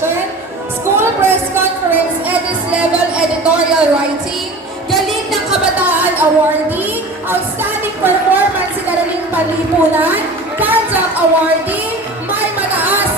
Communication, School Press Conference, EDIS Level Editorial Writing, Galing ng Kabataan Awardee, Outstanding Performance si Karaling Panlipunan, Conduct Awardee, May Mataas